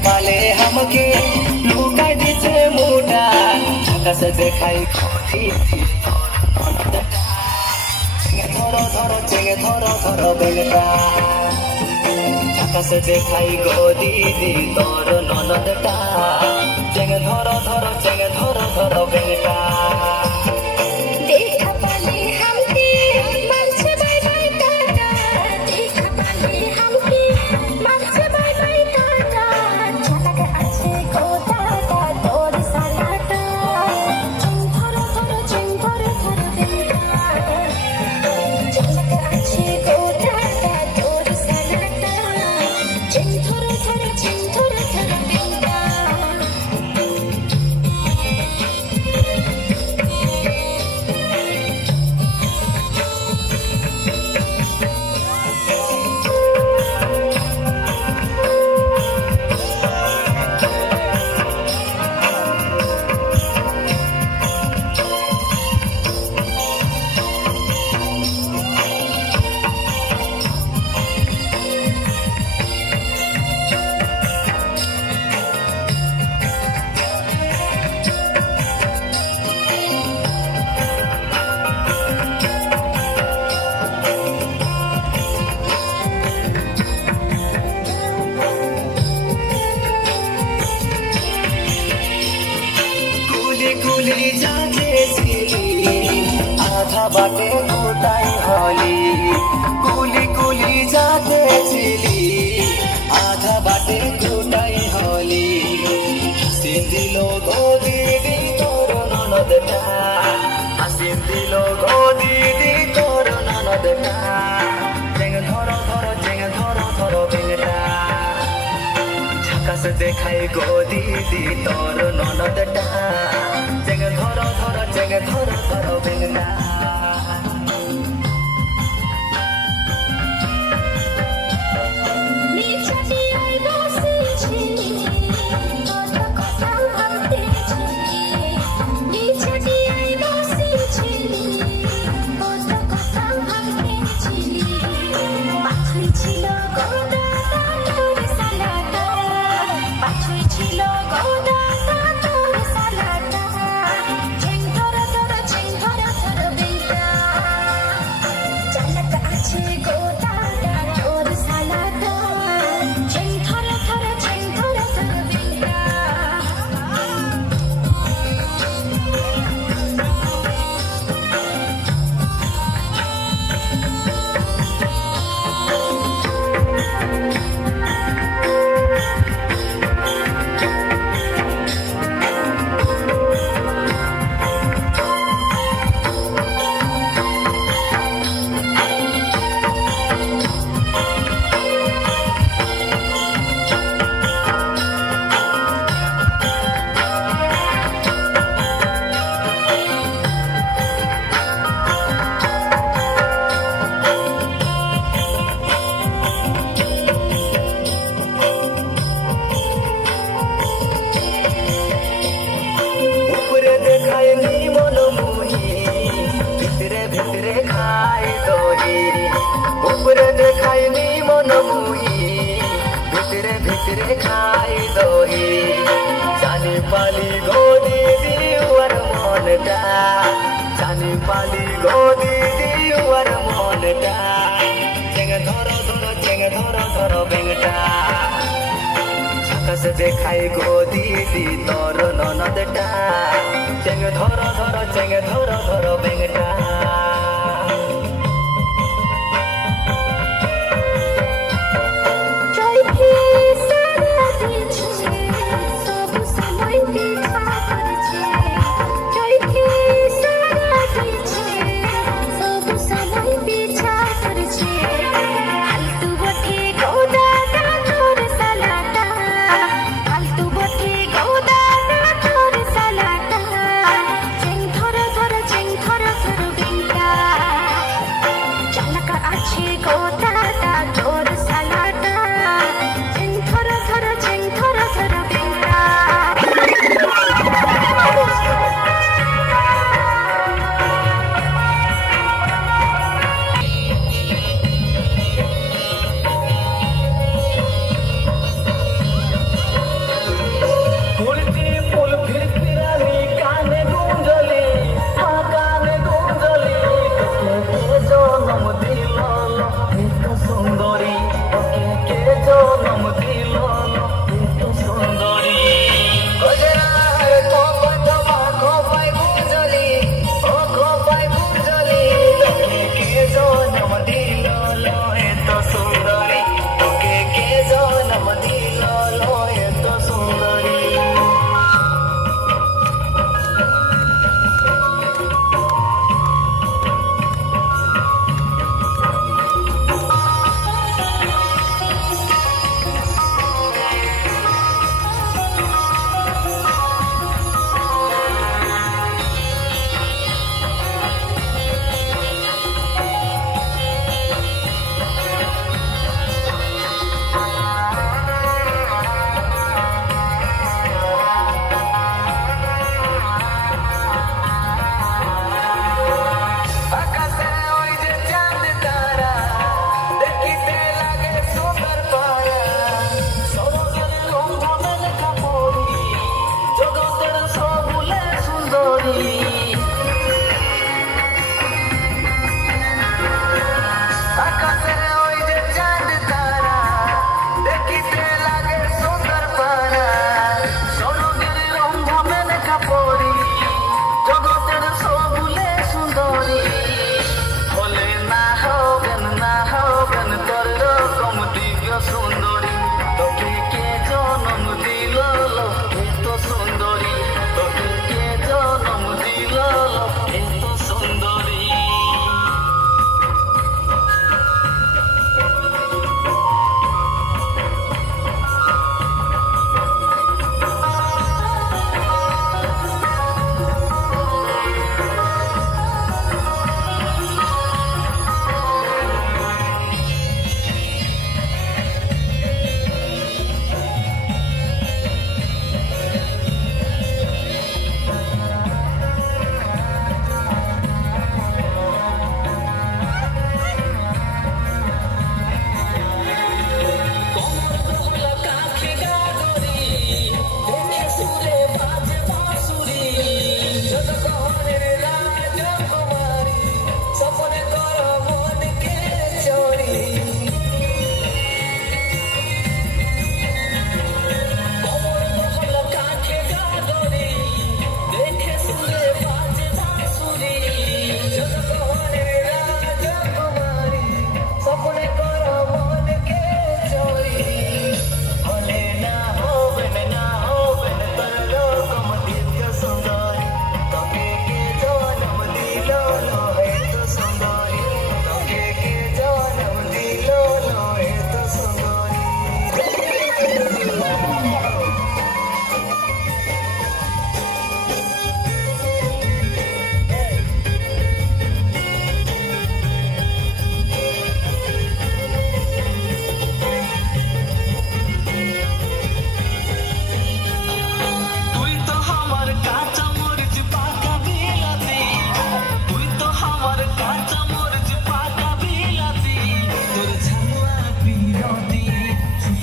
पाले हमके लुकाई दिसे मुटा आकाश देखाई खोदी धरो धरो चेंगे धरो धरो बेटा आकाश देखाई गोदी दी तोर ननदटा चेंगे धरो धरो चेंगे धरो धरो बेटा कुली जाके आधा बाटे घुटाई होली कुली कुली जाके आधा बाटे घुटाई होली सिंधी लोगो दीदी तोर ननदटा सिंधी लोगो दीदी तोर ननदटा चेंग धरो धरो चेंग धरो धरो बेटा झकास देखाई गो दीदी तोर ननदटा चेंग धरो धरो चेंग धरो धरो बेटा भितरे खाई दोही जानी पाली गोदी दीवर मोनटा जानी पाली गोदी दीवर मोनटा चेंग धरो धरो चेंग धरो धरो बेंगटा झकास देखाई गोदी दी तोर ननदटा चेंग धरो धरो चेंग धरो धरो बेंगटा Cinta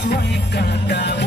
ওই কাটা